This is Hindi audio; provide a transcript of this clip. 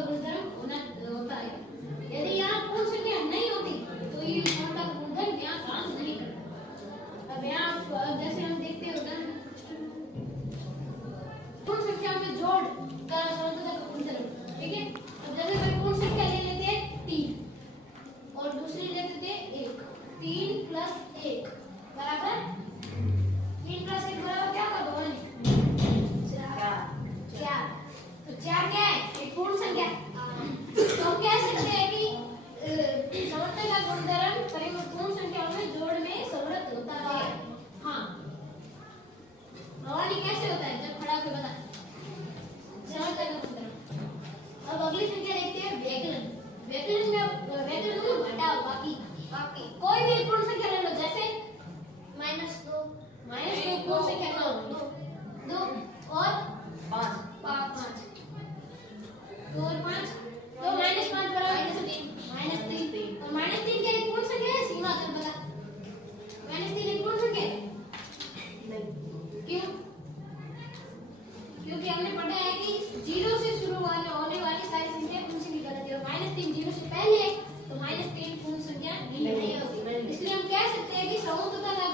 का गुणधर्म होता है। यदि यहाँ पूर्ण संख्या नहीं होती तो ये समता का गुणधर्म यहाँ काम नहीं करता। अब यहाँ जैसे हम देखते हैं उदाहरण पूर्ण संख्या में जोड़ का समता का गुणधर्म, ठीक है। अब जैसे मैं पूर्ण संख्या ले लेते हैं 3 और दूसरी लेते थे 1, 3 + 1 बराबर 3 + 1 बराबर क्या कर दो 4। तो 4 क्या है? एक पूर्ण संख्या। तो हम कह सकते हैं कि समता का गुणधर्म पूर्ण संख्याओं में जोड़ में समर्थ होता है। हाँ, भवानी कैसे होता है जब खड़ा होकर बता समता का गुणधर्म। अब अगली संख्या देखते हैं व्यकलन। व्यकलन में घटाओ बाकी कोई भी पूर्ण संख्या ले लो, जैसे -2 पूर्ण संख्या 2 और 5 2 और 5 तो -5 बराबर 3 -3 और -3 क्या एक पूर्ण संख्या है? सीमा कर बता -3 एक पूर्ण संख्या है? नहीं। क्यों? क्योंकि हमने पढ़ा है कि 0 से शुरू होने वाली सारी संख्या पूर्ण संख्या कहलाती है और -3 0 से पहले तो -3 पूर्ण संख्या नहीं होती। इसलिए हम कह सकते हैं कि समता का